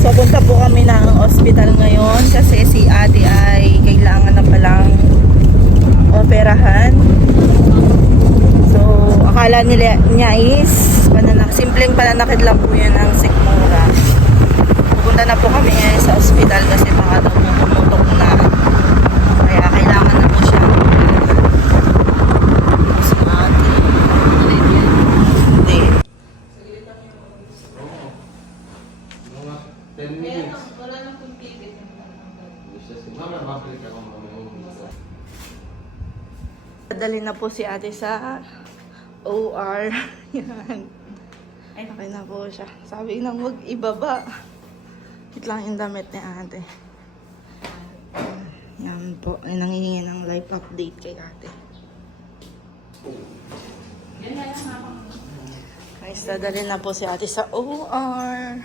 Papunta po kami ng ospital ngayon kasi si ate ay kailangan na palang operahan. So, akala niya is simpleng pananakit lang po yun ng sikmura. Pupunta na po kami ngayon sa ospital kasi baka daw pumutok na. Kaya kailangan na po siya. Si ate. Hindi. 10 minutes. Wala nang pipipit. Dali na po si ate sa OR. Yan. Okay na po siya. Sabi nang wag ibaba. Wait lang yung damit ni ate. Yan po. Ay nangihingi ng life update kay ate. Guys, dadali na po si ate sa OR.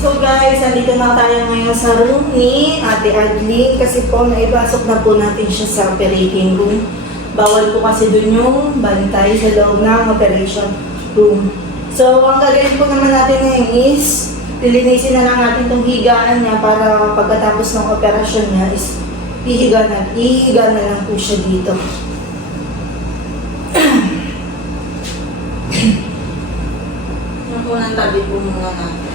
So guys, andito na tayo ngayon sa room ni Ate Adli kasi po naipasok na po natin siya sa operating room. Bawal po kasi dun yung bantay sa loob ng operation room. So ang gagawin po naman natin ngayon is lilinisin na lang natin itong higaan niya para pagkatapos ng operasyon niya is ihiga na lang po siya dito. Yung po ng tabi po muna natin.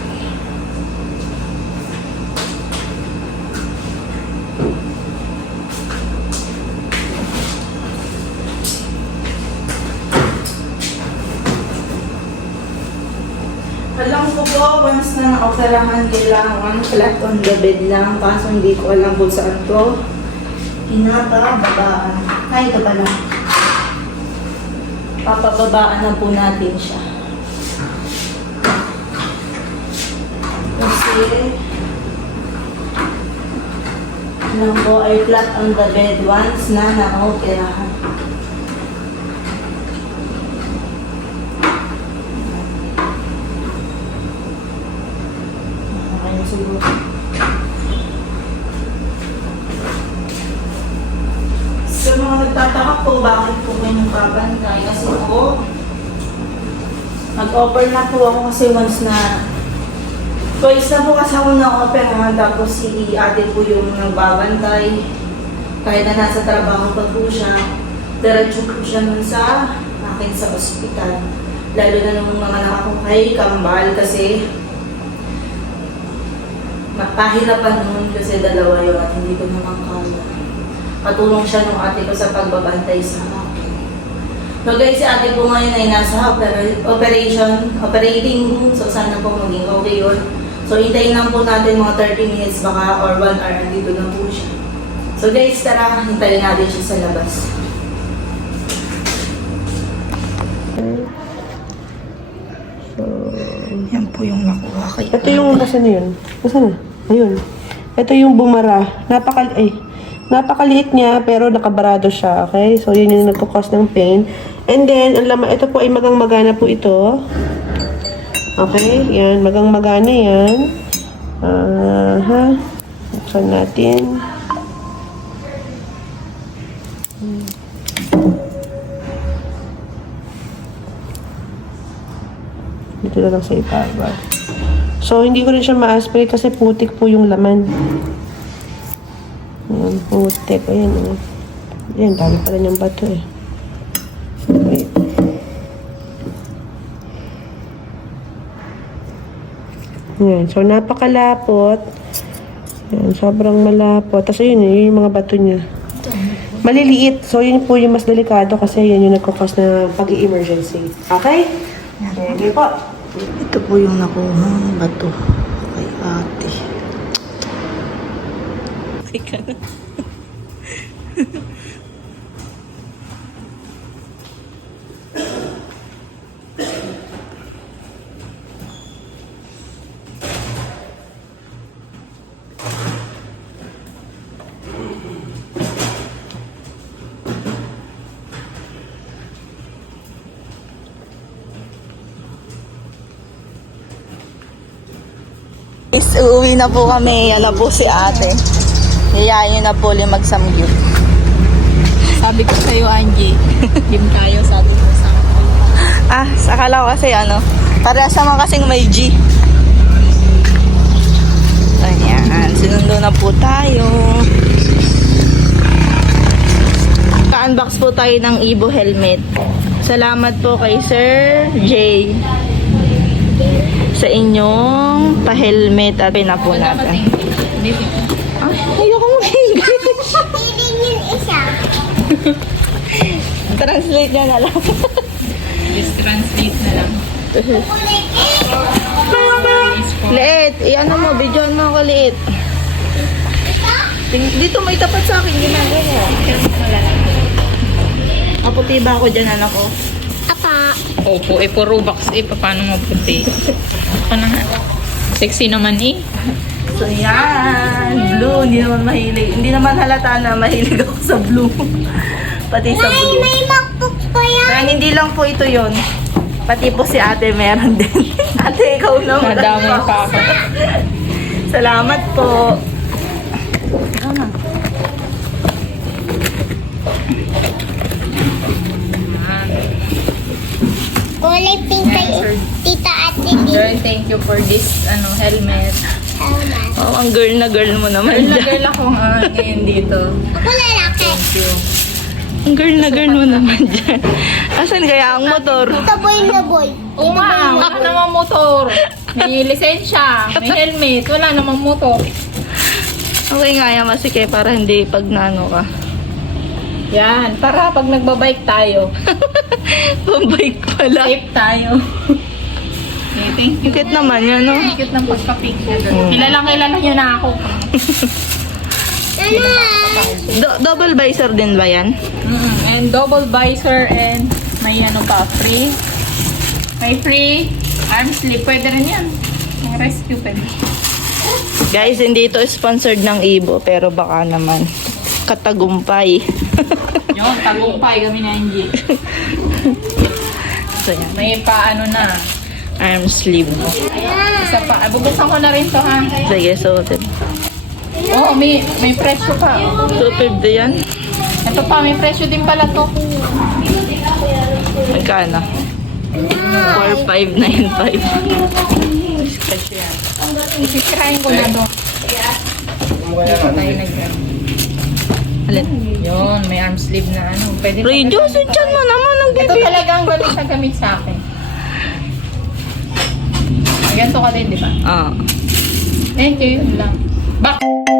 Alam ko po, once na na-operahan, kailangan flat on the bed lang. Kaso hindi ko alam kung saan to pinapababaan. Ay, ito pala. Papababaan na po natin siya. Kasi, alam ko ay flat on the bed once na na-operahan. Siguro. Sa mga nagtataka po, bakit po kayo nagbabantay? Kasi po, nag-offer na po ako kasi once na twice na po kasi ako na-operahan tapos si ate po yung nagbabantay. Kahit na nasa trabaho pa po siya, diretso po siya nun sa akin sa ospital. Lalo na nung mga nakakong kay Kambal kasi napahirapan noon kasi dalawa yun at hindi ko naman kaya. Patulong siya nung ate ko sa pagbabantay sa akin. So guys, si ate ko ngayon ay nasa operating room. So sana po maging okay yun. So hintayin lang po natin mga 30 minutes baka or 1 hour dito na po siya. So guys, tara, hintayin natin siya sa labas. So, yan po yung nakuha kay ito yung nasa na yun? Nasa na? Ayun. Ito yung bumara. Napakaliit niya pero nakabarado siya. Okay? So, yun yung nagkakos ng pain. And then, ang laman, ito po ay magang-magana po ito. Okay? Yan. Magang-magana yan. Buksan natin. Dito na lang sa ipaba. So, hindi ko rin siya ma-aspirate kasi putik po yung laman. Ayan, putik. Ayan, ayan. Ayan, dami pala niyang bato eh. Wait. Ayan, so napakalapot. Ayan, sobrang malapot. Tapos ayun, yun yung mga bato niya. Maliliit. So, yun po yung mas delikado kasi yun yung nagkakos na pag-i-emergency. Okay? Okay po. Ito po yung nakuhang bato kay ate. Ay ka na. uuwi na po kami. Yan na po si ate. Yayain nyo na po ulit mag-samgyup. Sabi ko sa'yo, Angie, game tayo, sabi ko sa Ah, sakala ko kasi ano, para sa mga kasing may G. Ayan, sinundo na po tayo. Ka-unbox po tayo ng Evo helmet. Salamat po kay Sir Jay sa inyong pa-helmet at pina po natin. Ah, ayoko mo English. Translate niya na lang. Just translate na lang. Liit, i-ano mo, videoan mo ako liit. Dito may tapat sa akin, ginagawa. Maputi ba ako dyan, anak ko? Opo, puro box paano maputi? Ako na nga. Sexy naman So yan, blue, hindi naman mahilig. Hindi naman halata na mahilig ako sa blue. Pati sa blue. May MacBook pa yan. Kaya hindi lang po ito yon. Pati po si ate meron din. Ate, ikaw naman. Nadamay pa ako. Salamat po. Ikaw na. Kulay pink kay Tita Ate din. Girl, thank you for this helmet. Helmet. Oh, ang girl na girl mo naman dyan. Girl ako nga ngayon dito. Ako lalaki. Thank you. Ang girl na girl mo naman dyan. Asan kaya ang motor? Ito boy na boy. Wala namang motor. May lisensya, may helmet, wala namang motor. Okay nga yan, masike para hindi pag naano ka. Yan, para pag nagbabike tayo, Pambike pala. safe tayo. Okay, thank you. Cute naman yan, no? Cute ng pagka-pink na doon. Kilala nyo na ako. Double visor din ba yan? And double visor and may ano pa, free. May free arm sleeve. Pwede rin yan. Yung rescue pwede. Guys, hindi ito sponsored ng Evo, pero baka naman katagumpay. Yun, tagumpay kami na Angie. So yan, May pa ano na. arm sleeve. Isa pa. Bubuksan ko na rin to ha. Sige, so Oo, may presyo pa. super din yan. Ito pa, may presyo din pala to. Magkano? 4595. Presyo yan. Isisirahin ko na to. Dito tayo Alin? Yun, may arm sleeve na ano. Pwede Radio, dyan mo naman ang Ito talagang gamit na gamit sa akin. Ganito ka din, di ba? Ah. Thank you, yun lang. Back!